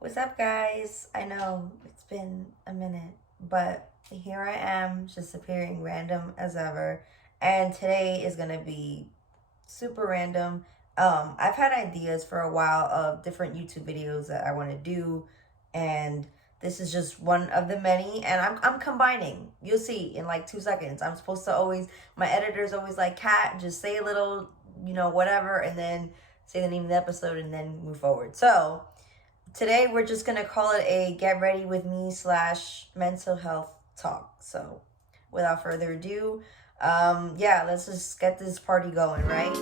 What's up, guys? I know it's been a minute, but here I am, just appearing random as ever. And today is gonna be super random. I've had ideas for a while of different YouTube videos that I want to do, and this is just one of the many. And I'm combining. You'll see in like 2 seconds. I'm supposed to always. My editor's always like, "Cat, just say a little, whatever, and then say the name of the episode, and then move forward." So today we're just gonna call it a get ready with me slash mental health talk. So without further ado, yeah, let's just get this party going, right?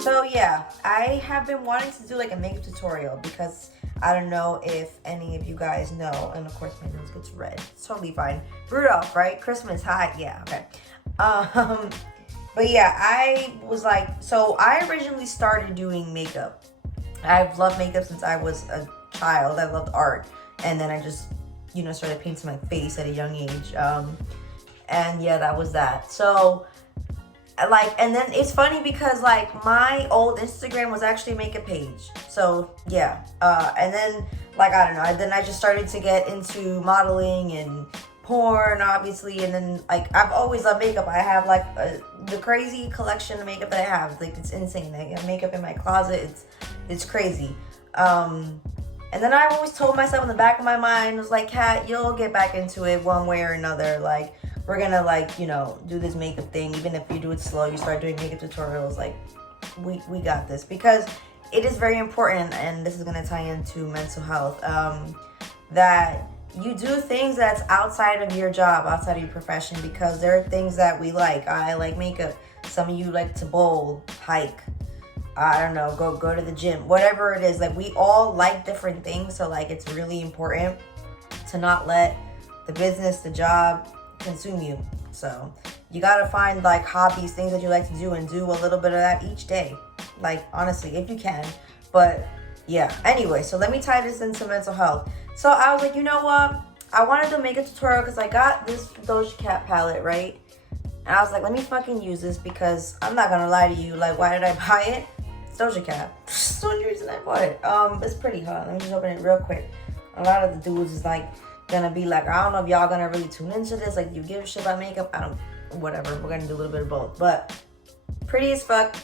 So yeah, I have been wanting to do like a makeup tutorial because I don't know if any of you guys know, and of course my nose gets red. It's totally fine. Rudolph, right? Christmas, hi, yeah, okay. Um, but yeah, I was like, so I originally started doing makeup. I've loved makeup since I was a child. I loved art, and then I just, started painting my face at a young age. And yeah, that was that. So like, and then it's funny because like my old Instagram was actually a makeup page. So yeah, and then like I don't know, then I just started to get into modeling and porn, obviously, and then like I've always loved makeup. I have like the crazy collection of makeup that I have. Like it's insane. I have makeup in my closet. It's crazy. And then I always told myself in the back of my mind, was like, Kat, you'll get back into it one way or another. Like, we're gonna like, do this makeup thing. Even if you do it slow, you start doing makeup tutorials, like we got this. Because it is very important, and this is gonna tie into mental health, that you do things that's outside of your job, outside of your profession, because there are things that we like. I like makeup. Some of you like to bowl, hike, I don't know, go to the gym, whatever it is. Like we all like different things, so like it's really important to not let the business, the job consume you. So you gotta find like hobbies, things that you like to do, and do a little bit of that each day. Like honestly, if you can. But yeah. Anyway, so let me tie this into mental health. So I was like, you know what? I wanted to make a tutorial because I got this Doja Cat palette, right? And I was like, let me fucking use this because I'm not gonna lie to you. Like, why did I buy it? It's Doja Cat. That's the only reason I bought it. It's pretty hot. Let me just open it real quick. A lot of the dudes is like gonna be like, I don't know if y'all gonna really tune into this. Like, you give a shit about makeup. I don't. Whatever. We're gonna do a little bit of both. But pretty as fuck.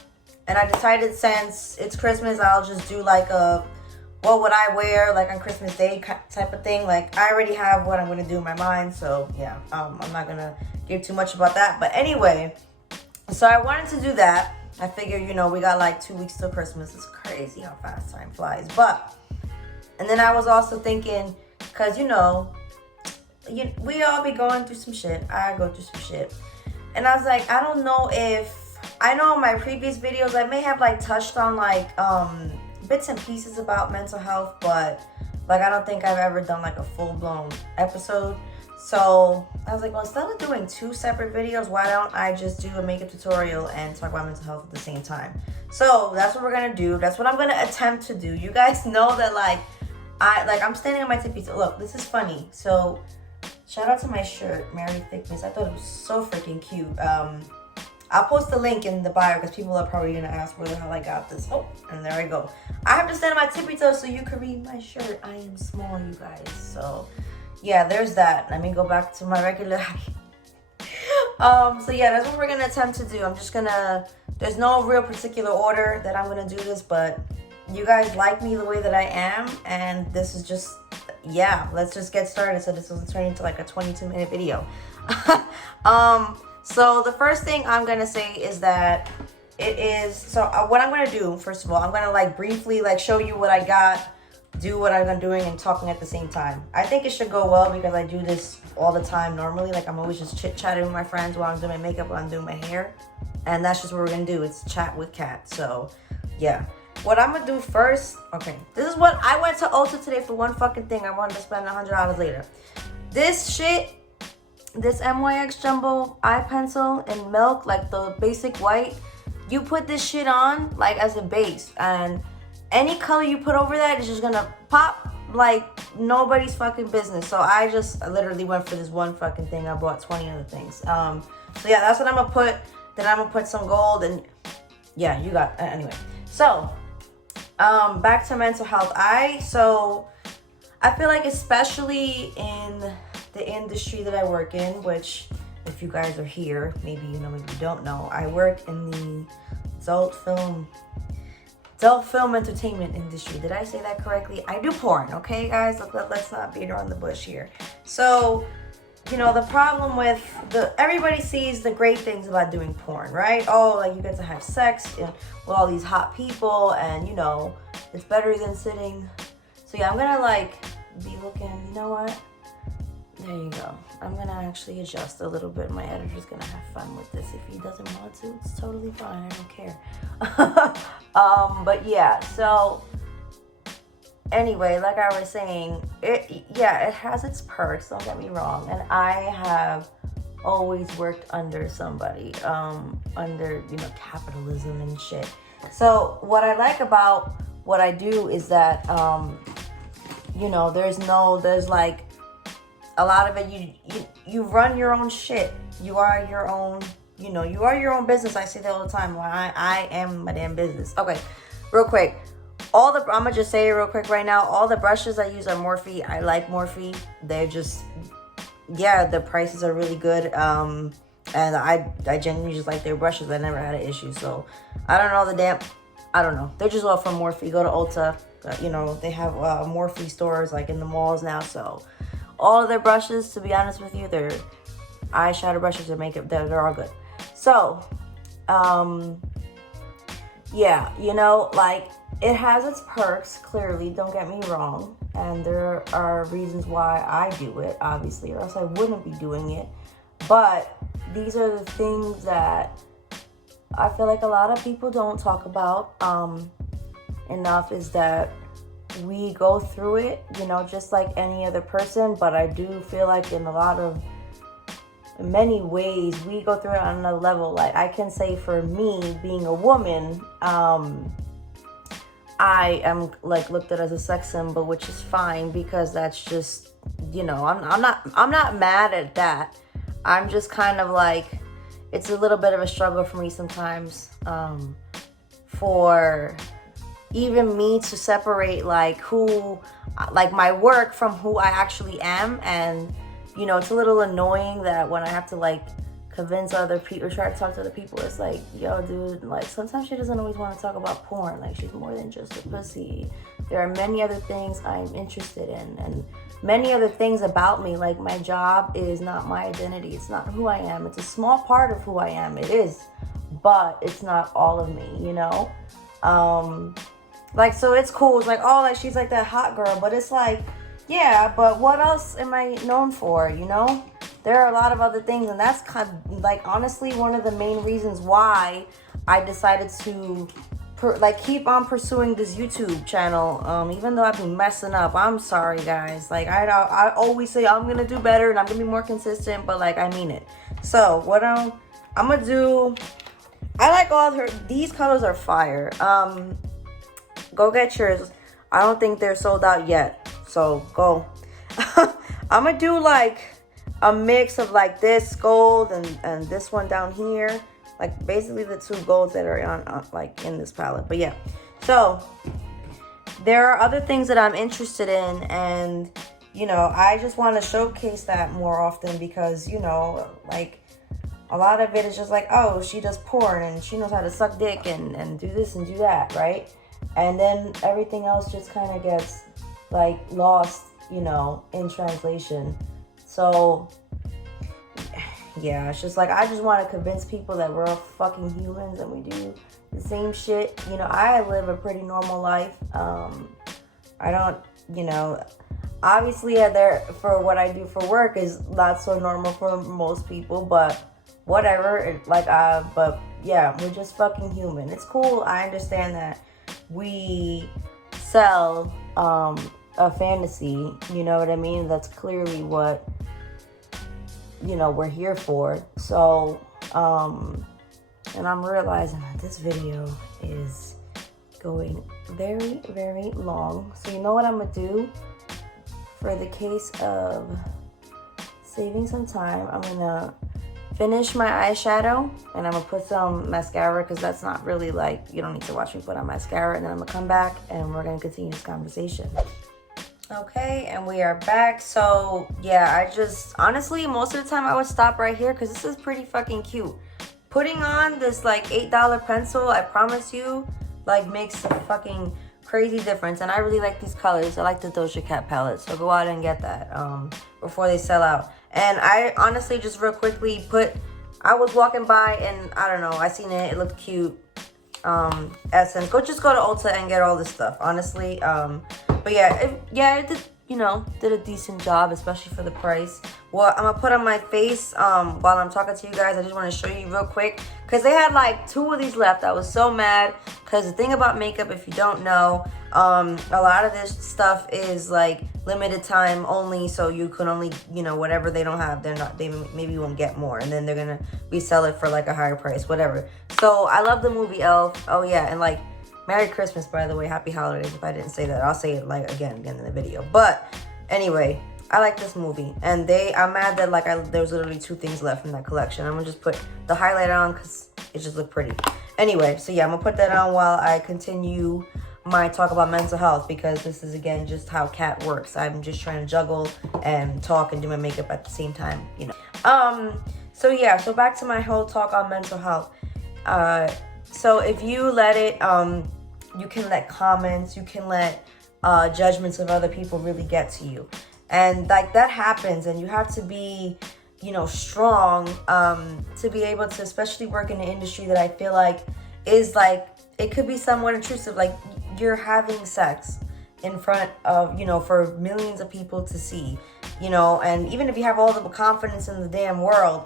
And I decided since it's Christmas, I'll just do like a what would I wear like on Christmas Day type of thing. Like I already have what I'm gonna do in my mind. So yeah, I'm not gonna give too much about that. But anyway, so I wanted to do that. I figured, we got like 2 weeks till Christmas. It's crazy how fast time flies. But, and then I was also thinking, because, we all be going through some shit. I go through some shit. And I was like, I don't know if, I know in my previous videos, I may have like touched on like bits and pieces about mental health, but like I don't think I've ever done like a full-blown episode. So I was like, well, instead of doing 2 separate videos, why don't I just do a makeup tutorial and talk about mental health at the same time? So that's what we're gonna do. That's what I'm gonna attempt to do. You guys know that I'm standing on my tippy toe. Look, this is funny. So shout out to my shirt, Mary Thickness. I thought it was so freaking cute. I'll post the link in the bio because people are probably gonna ask where the hell I got this. Oh, and there I go. I have to stand on my tippy toes so you can read my shirt. I am small, you guys. So yeah, there's that. Let me go back to my regular height. So yeah, that's what we're gonna attempt to do. There's no real particular order that I'm gonna do this, but you guys like me the way that I am, and this is just, yeah, let's just get started so this doesn't turn into like a 22-minute video. So the first thing I'm gonna say is that what I'm gonna do, first of all, I'm gonna like briefly like show you what I got, do what I'm doing, and talking at the same time. I think it should go well because I do this all the time normally. Like I'm always just chit-chatting with my friends while I'm doing my makeup, while I'm doing my hair. And that's just what we're gonna do. It's chat with Kat. So yeah. What I'm gonna do first, okay. This is what I went to Ulta today for one fucking thing. I wanted to spend $100 later. This shit, this MYX Jumbo eye pencil in milk, like the basic white, you put this shit on like as a base, and any color you put over that is just gonna pop like nobody's fucking business. So I literally went for this one fucking thing. I bought 20 other things. So yeah, that's what I'm gonna put. Then I'm gonna put some gold, and yeah, you got anyway. So Back to mental health. I feel like, especially in the industry that I work in, which if you guys are here, maybe you know, maybe you don't know, I work in the adult film entertainment industry. Did I say that correctly? I do porn, okay, guys? Let's not beat around the bush here. So, you know, the problem with everybody sees the great things about doing porn, right? Oh, like you get to have sex with all these hot people, and you know, it's better than sitting. So yeah, I'm gonna like be looking, you know what? There you go. I'm gonna actually adjust a little bit. My editor's gonna have fun with this. If he doesn't want to, it's totally fine. I don't care. But yeah, so anyway, like I was saying, it has its perks, don't get me wrong. And I have always worked under somebody, under, you know, capitalism and shit. So what I like about what I do is that, you know, there's like a lot of it, you run your own shit. You are your own, you know, you are your own business. I say that all the time. Well, I am my damn business. Okay, real quick. I'm gonna just say it real quick right now. All the brushes I use are Morphe. I like Morphe. They're just, yeah, the prices are really good. And I genuinely just like their brushes. I never had an issue. So I don't know. They're just all from Morphe. Go to Ulta. You know, they have Morphe stores like in the malls now. So all of their brushes, to be honest with you, they're eyeshadow brushes or makeup, they're all good. So, yeah, you know, like, it has its perks, clearly, don't get me wrong. And there are reasons why I do it, obviously, or else I wouldn't be doing it. But these are the things that I feel like a lot of people don't talk about enough, is that we go through it, you know, just like any other person. But I do feel like in many ways, we go through it on another level. Like, I can say for me, being a woman, I am like looked at as a sex symbol, which is fine, because that's just, you know, I'm not mad at that. I'm just kind of like, it's a little bit of a struggle for me sometimes, for even me to separate like my work from who I actually am. And you know, it's a little annoying that when I have to like convince other people or try to talk to other people, it's like, yo, dude, like sometimes she doesn't always want to talk about porn. Like, she's more than just a pussy. There are many other things I'm interested in, and many other things about me. Like, my job is not my identity. It's not who I am. It's a small part of who I am. It is, but it's not all of me, you know? Like, so it's cool. It's like, oh, like she's like that hot girl, but it's like, yeah, but what else am I known for, you know? There are a lot of other things, and that's kind of, like, honestly, one of the main reasons why I decided to, keep on pursuing this YouTube channel, even though I've been messing up. I'm sorry, guys. Like, I always say I'm going to do better, and I'm going to be more consistent, but, like, I mean it. So, what I'm going to do, I like these colors are fire. Go get yours. I don't think they're sold out yet. So go. I'm gonna do like a mix of like this gold and this one down here, like basically the two golds that are on like in this palette. But yeah, so there are other things that I'm interested in, and you know, I just want to showcase that more often, because you know, like, a lot of it is just like, oh, she does porn and she knows how to suck dick and do this and do that, right? And then everything else just kind of gets like lost, you know, in translation. So yeah, it's just like, I just want to convince people that we're all fucking humans and we do the same shit. You know, I live a pretty normal life. I don't, you know, obviously for what I do for work is not so normal for most people, but whatever. But yeah, we're just fucking human. It's cool. I understand that we sell a fantasy, you know what I mean? That's clearly what, you know, we're here for. So, and I'm realizing that this video is going very, very long. So you know what I'm gonna do? For the case of saving some time, I'm gonna finish my eyeshadow, and I'm gonna put some mascara because that's not really like, you don't need to watch me put on mascara. And then I'm gonna come back and we're gonna continue this conversation. Okay, and we are back. So yeah, I just honestly most of the time I would stop right here because this is pretty fucking cute. Putting on this like $8 pencil, I promise you, like makes a fucking crazy difference. And I really like these colors. I like the Doja Cat palette, so go out and get that before they sell out. And I honestly just real quickly I was walking by and I don't know, I seen it looked cute. Essence, just go to Ulta and get all this stuff, honestly. But yeah, it did, did a decent job, especially for the price. What I'm gonna put on my face while I'm talking to you guys, I just want to show you real quick because they had like 2 of these left. I was so mad because the thing about makeup, if you don't know, a lot of this stuff is like limited time only, so you can only, whatever they don't have, they maybe won't get more, and then they're gonna resell it for like a higher price, whatever. So I love the movie Elf. Oh yeah, and like Merry Christmas, by the way, Happy Holidays. If I didn't say that, I'll say it like again in the video. But anyway, I like this movie, and I'm mad that like there was literally 2 things left in that collection. I'm gonna just put the highlighter on because it just looked pretty. Anyway, so yeah, I'm gonna put that on while I continue my talk about mental health, because this is again just how Kat works. I'm just trying to juggle and talk and do my makeup at the same time, So yeah, so back to my whole talk on mental health. So if you let it, you can let comments, you can let judgments of other people really get to you. And like that happens, and you have to be, strong to be able to, especially work in an industry that I feel like is like, it could be somewhat intrusive. Like you're having sex in front of, for millions of people to see, and even if you have all the confidence in the damn world,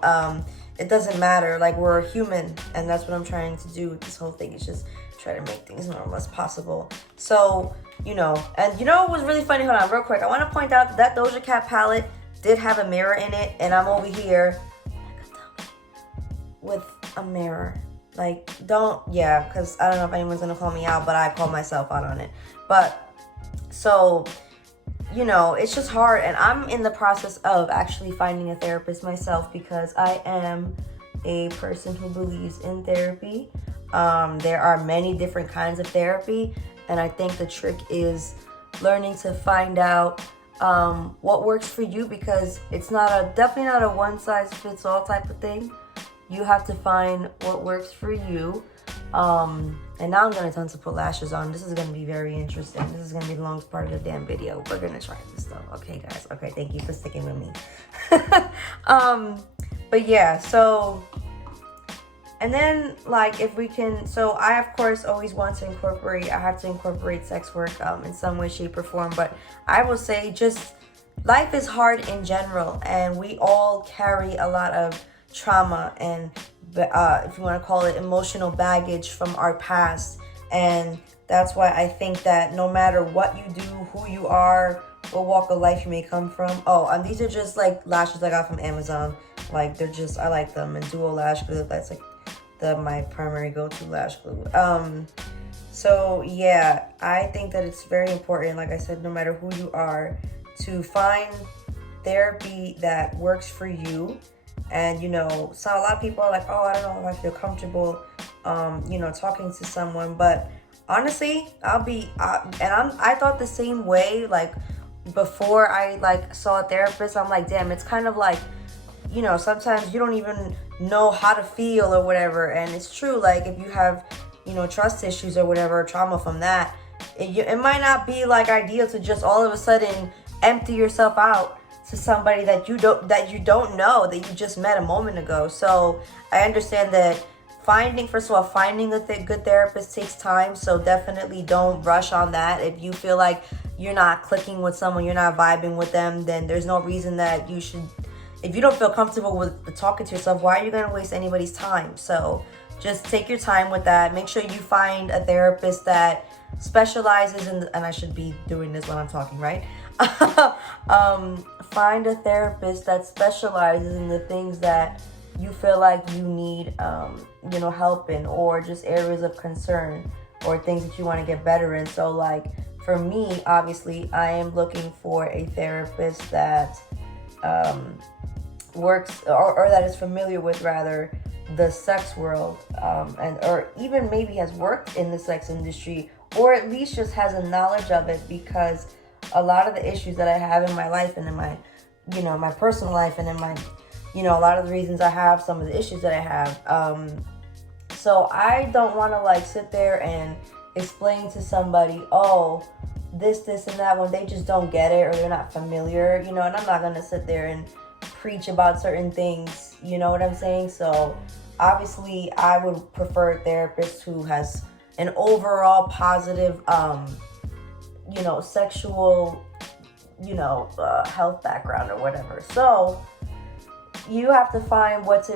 it doesn't matter. Like we're human, and that's what I'm trying to do with this whole thing. It's just try to make things normal as possible. So, and it was really funny. Hold on, real quick. I want to point out that Doja Cat palette did have a mirror in it, and I'm over here with a mirror. Like, because I don't know if anyone's gonna call me out, but I call myself out on it. But so, it's just hard, and I'm in the process of actually finding a therapist myself because I am a person who believes in therapy. There are many different kinds of therapy, and I think the trick is learning to find out what works for you, because it's definitely not a one-size-fits-all type of thing. You have to find what works for you. And now I'm going to attempt to put lashes on. This is going to be very interesting. This is going to be the longest part of the damn video. We're going to try this though. Okay, guys. Okay, thank you for sticking with me. But yeah, so... And then, like, if we can... So I, of course, always want to I have to incorporate sex work in some way, shape, or form. But I will say just... Life is hard in general. And we all carry a lot of trauma and... if you want to call it emotional baggage from our past. And that's why I think that no matter what you do, who you are, what walk of life you may come from. Oh, and these are just like lashes I got from Amazon. Like I like them. And Duo Lash Glue, that's like my primary go-to lash glue. So yeah, I think that it's very important, like I said, no matter who you are, to find therapy that works for you. And, so a lot of people are like, oh, I don't know if I feel comfortable, talking to someone. But honestly, I thought the same way, like, before I, like, saw a therapist. I'm like, damn, it's kind of like, sometimes you don't even know how to feel or whatever. And it's true, like, if you have, trust issues or whatever, trauma from that, it might not be, like, ideal to just all of a sudden empty yourself out to somebody that you don't know, that you just met a moment ago. So I understand that finding a good therapist takes time. So definitely don't rush on that. If you feel like you're not clicking with someone, you're not vibing with them, then there's no reason that you should. If you don't feel comfortable with talking to yourself, why are you going to waste anybody's time? So just take your time with that. Make sure you find a therapist that specializes in, and I should be doing this when I'm talking, right? Find a therapist that specializes in the things that you feel like you need, help in, or just areas of concern or things that you want to get better in. So like for me, obviously, I am looking for a therapist that works or that is familiar with rather the sex world, or even maybe has worked in the sex industry, or at least just has a knowledge of it, because a lot of the issues that I have in my life and in my, my personal life and in my, a lot of the reasons I have some of the issues that I have. So I don't want to like sit there and explain to somebody, oh, this, and that, when they just don't get it or they're not familiar, and I'm not going to sit there and preach about certain things, you know what I'm saying? So obviously I would prefer a therapist who has an overall positive, sexual, health background or whatever. So you have to find what's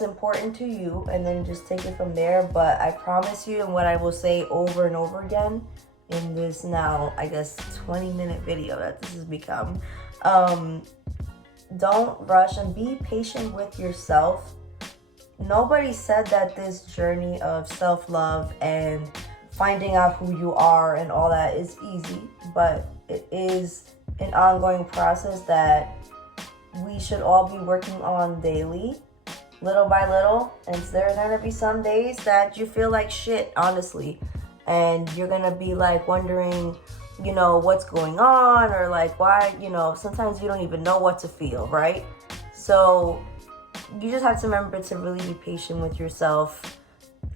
important to you, and then just take it from there. But I promise you, and what I will say over and over again in this now, I guess, 20-minute video that this has become, don't rush and be patient with yourself. Nobody said that this journey of self-love and finding out who you are and all that is easy, but it is an ongoing process that we should all be working on daily, little by little. And there are going to be some days that you feel like shit, honestly, and you're going to be like wondering, what's going on, or like why, sometimes you don't even know what to feel, right? So you just have to remember to really be patient with yourself.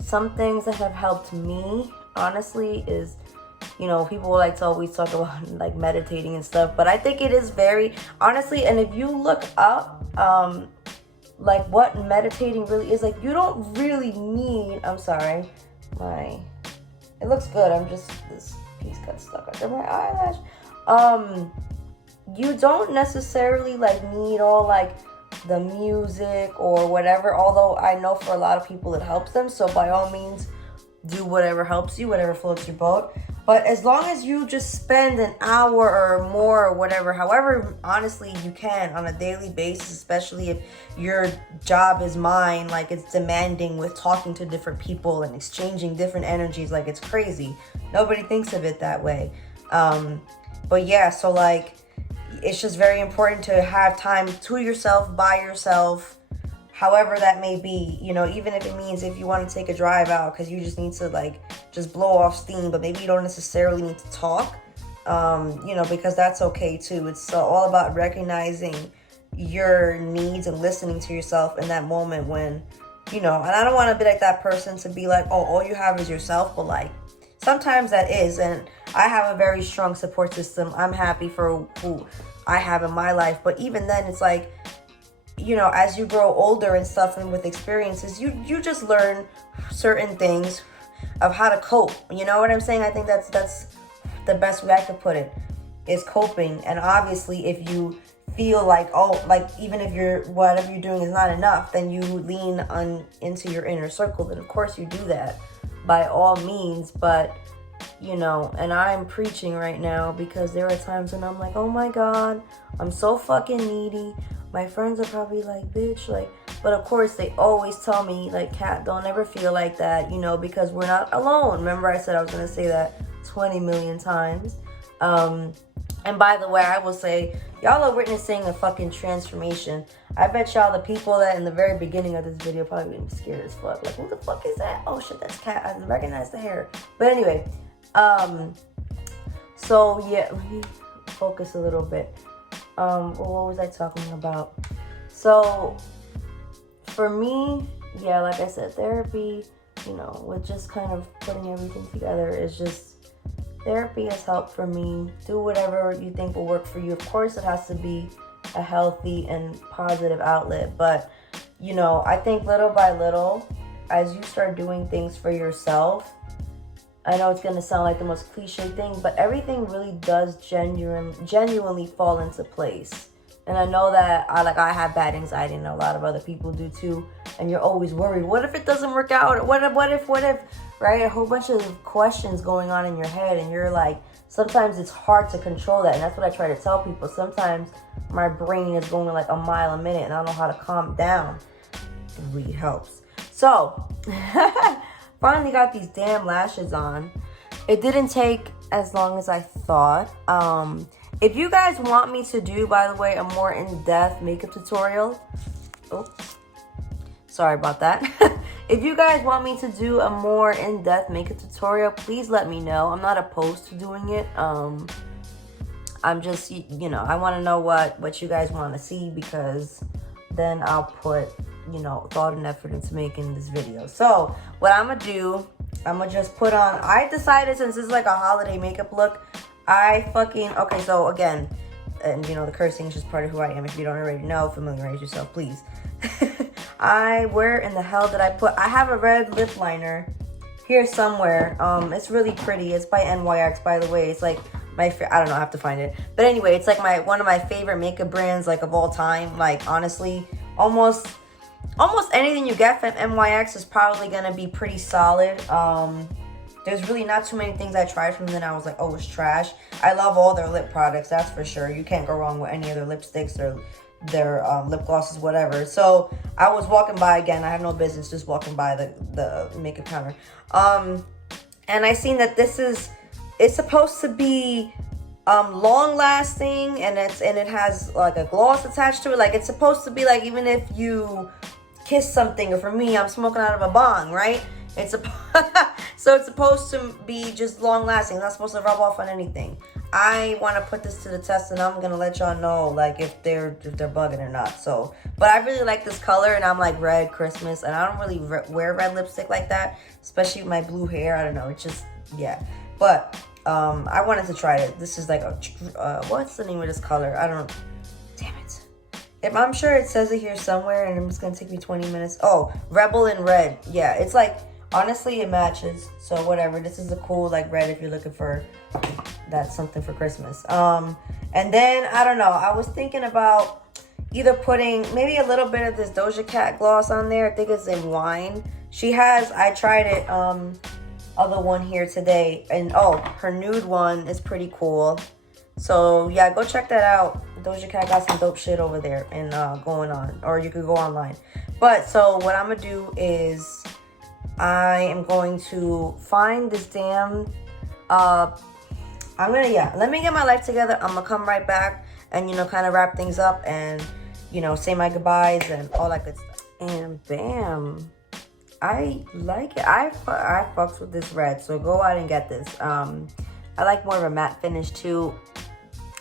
Some things that have helped me, honestly, is, people like to always talk about like meditating and stuff, but I think it is very, honestly, and if you look up, like what meditating really is, like you don't really need, I'm sorry, it looks good, this piece got stuck under my eyelash. You don't necessarily like need all like the music or whatever, although I know for a lot of people it helps them, so by all means do whatever helps you, whatever floats your boat. But as long as you just spend an hour or more or whatever, however honestly you can on a daily basis, especially if your job is mine, like it's demanding with talking to different people and exchanging different energies, like it's crazy. Nobody thinks of it that way. But yeah, so like it's just very important to have time to yourself, by yourself, however that may be, even if it means if you want to take a drive out because you just need to like just blow off steam, but maybe you don't necessarily need to talk, because that's okay too. It's all about recognizing your needs and listening to yourself in that moment when, and I don't want to be like that person to be like, oh, all you have is yourself, but like sometimes that is, and I have a very strong support system. I'm happy for who I have in my life, but even then it's like, as you grow older and stuff and with experiences, you just learn certain things of how to cope. You know what I'm saying? I think that's the best way I could put it, is coping. And obviously if you feel like, oh, like even if whatever you're doing is not enough, then you lean into your inner circle, then of course you do that by all means. But and I'm preaching right now because there are times when I'm like, oh my God, I'm so fucking needy. My friends are probably like, bitch, like, but of course they always tell me like, Kat, don't ever feel like that, because we're not alone. Remember I said I was going to say that 20 million times. And by the way, I will say, y'all are witnessing a fucking transformation. I bet y'all the people that in the very beginning of this video probably been scared as fuck. Like, who the fuck is that? Oh shit, that's Kat. I recognize the hair. But anyway, so yeah, let me focus a little bit. What was I talking about? So for me, yeah, like I said, therapy, with just kind of putting everything together is just, therapy has helped for me. Do whatever you think will work for you. Of course, it has to be a healthy and positive outlet, but I think little by little, as you start doing things for yourself, I know it's going to sound like the most cliche thing, but everything really does genuinely fall into place. And I know that I have bad anxiety, and a lot of other people do too. And you're always worried, what if it doesn't work out? Or what if, right? A whole bunch of questions going on in your head, and you're like, sometimes it's hard to control that. And that's what I try to tell people. Sometimes my brain is going like a mile a minute and I don't know how to calm down. It really helps. So finally got these damn lashes on. It didn't take as long as I thought. If you guys want me to do, by the way, a more in-depth makeup tutorial, oh, sorry about that. If you guys want me to do a more in-depth makeup tutorial, please let me know. I'm not opposed to doing it. I'm just, you know, I want to know what you guys want to see, because then I'll put, you know, thought and effort into making this video. So what I'm gonna do, I'm gonna just put on, I decided, since this is like a holiday makeup look, okay, so again, and you know, the cursing is just part of who I am. If you don't already know, familiarize yourself, please. Where in the hell did I put, I have a red lip liner here somewhere. It's really pretty. It's by NYX, by the way. It's like I don't know, I have to find it. But anyway, it's like one of my favorite makeup brands, like, of all time. Like, honestly, almost anything you get from NYX is probably gonna be pretty solid. There's really not too many things I tried from them and I was like, oh, it's trash. I love all their lip products, that's for sure. You can't go wrong with any of their lipsticks or their lip glosses, whatever. So I was walking by, again, I have no business just walking by the makeup counter. And I seen that it's supposed to be long lasting, and it has like a gloss attached to it. Like, it's supposed to be like, even if you kiss something, or for me, I'm smoking out of a bong, right? So it's supposed to be just long lasting. It's not supposed to rub off on anything. I want to put this to the test, and I'm gonna let y'all know, like, if they're bugging or not. So, but I really like this color, and I'm like red Christmas, and I don't really wear red lipstick like that, especially with my blue hair. I don't know, it's just, yeah. But I wanted to try it. This is like a what's the name of this color? Damn it. I'm sure it says it here somewhere, and it's gonna take me 20 minutes. Oh, Rebel in Red. Yeah, it's like, honestly, it matches. So whatever. This is a cool, like, red if you're looking for that's something for Christmas. And then I don't know. I was thinking about either putting maybe a little bit of this Doja Cat gloss on there. I think it's in Wine. I tried it. Other one here today, and oh, her nude one is pretty cool. So yeah, go check that out. Doja Cat got some dope shit over there and going on, or you could go online. But so what I'm gonna do is I am going to find this damn let me get my life together. I'm gonna come right back and, you know, kind of wrap things up and, you know, say my goodbyes and all that good stuff. And bam, I like it. I fucks with this red, so go out and get this. I like more of a matte finish too.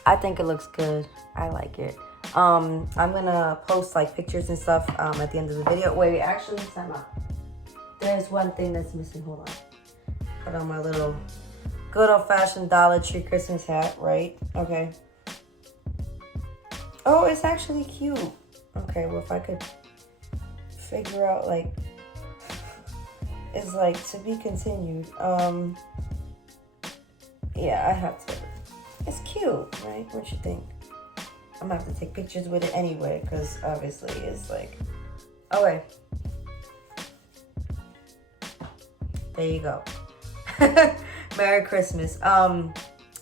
I think it looks good. I like it. I'm gonna post like pictures and stuff at the end of the video. Wait, actually, time out. There's one thing that's missing. Hold on. Put on my little good old-fashioned Dollar Tree Christmas hat, right? Okay. Oh, it's actually cute. Okay, well, if I could figure out, like, is like to be continued. Yeah, I have to. It's cute, right? What you think? I'm gonna have to take pictures with it anyway, because obviously it's like, okay. There you go. Merry Christmas.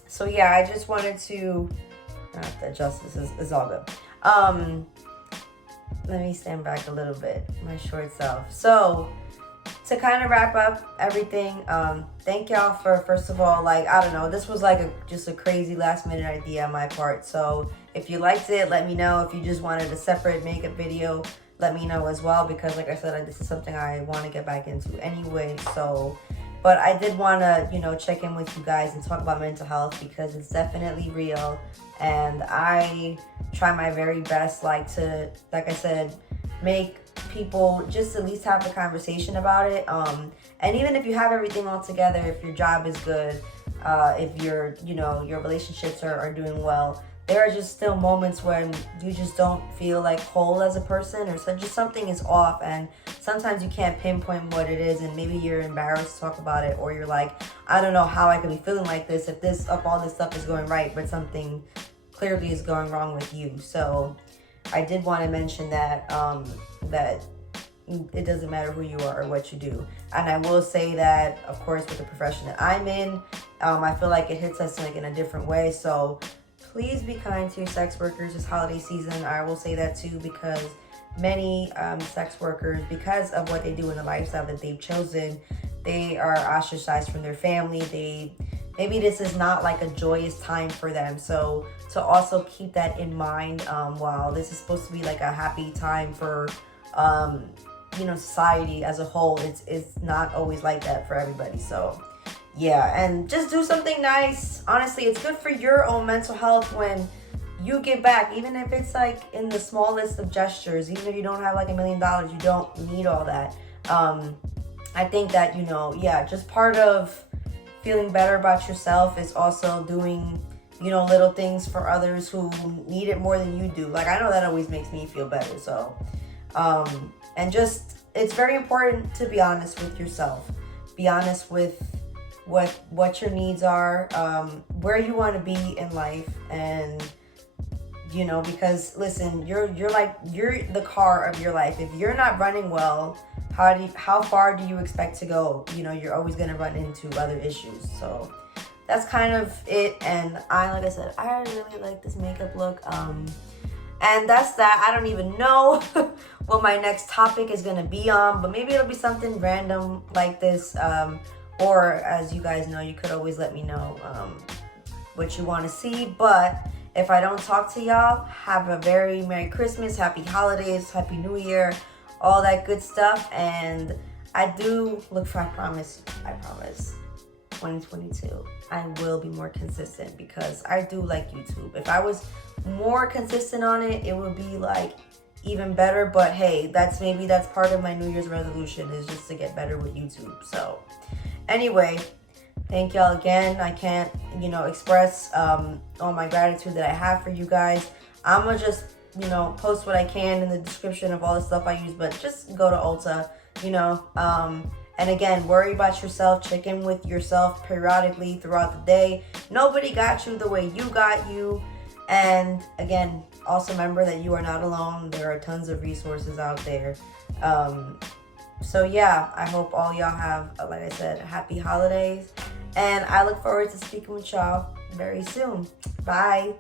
So yeah, I just wanted to, I have to adjust this, is all good. Let me stand back a little bit, my short self. So to kind of wrap up everything, thank y'all for, first of all, like, I don't know, this was like just a crazy last minute idea on my part. So if you liked it, let me know. If you just wanted a separate makeup video, let me know as well, because like I said, this is something I want to get back into anyway. So, but I did want to, you know, check in with you guys and talk about mental health, because it's definitely real, and I try my very best, like I said, make people just at least have a conversation about it. And even if you have everything all together, if your job is good, if your relationships are doing well, there are just still moments when you just don't feel like whole as a person, or so just something is off, and sometimes you can't pinpoint what it is, and maybe you're embarrassed to talk about it, or you're like, I don't know how I could be feeling like this if all this stuff is going right, but something clearly is going wrong with you. So I did want to mention that that it doesn't matter who you are or what you do. And I will say that, of course, with the profession that I'm in, I feel like it hits us like in a different way. So please be kind to your sex workers this holiday season. I will say that too, because many sex workers, because of what they do in the lifestyle that they've chosen, they are ostracized from their family. They maybe this is not like a joyous time for them. So to also keep that in mind, while this is supposed to be like a happy time for, you know, society as a whole, it's not always like that for everybody. So yeah, and just do something nice. Honestly, it's good for your own mental health when you give back, even if it's like in the smallest of gestures. Even if you don't have like $1 million, you don't need all that. I think that, you know, yeah, just part of feeling better about yourself is also doing, you know, little things for others who need it more than you do. Like, I know that always makes me feel better. So, and just, it's very important to be honest with yourself. Be honest with what your needs are, where you want to be in life, and you know, because listen, you're the car of your life. If you're not running well, how far do you expect to go? You know, you're always gonna run into other issues. So that's kind of it. And like I said, I really like this makeup look. And that's that. I don't even know what my next topic is gonna be on, but maybe it'll be something random like this. Or as you guys know, you could always let me know what you want to see. But if I don't talk to y'all, have a very Merry Christmas, Happy Holidays, Happy New Year, all that good stuff. And I do look for, I promise, 2022, I will be more consistent because I do like YouTube. If I was more consistent on it, it would be like even better. But hey, that's part of my New Year's resolution, is just to get better with YouTube. So anyway, thank y'all again. I can't, you know, express all my gratitude that I have for you guys. I'm gonna just, you know, post what I can in the description of all the stuff I use, but just go to Ulta, you know. And again, worry about yourself. Check in with yourself periodically throughout the day. Nobody got you the way you got you. And again, also remember that you are not alone. There are tons of resources out there. So yeah, I hope all y'all have, like I said, happy holidays. And I look forward to speaking with y'all very soon. Bye.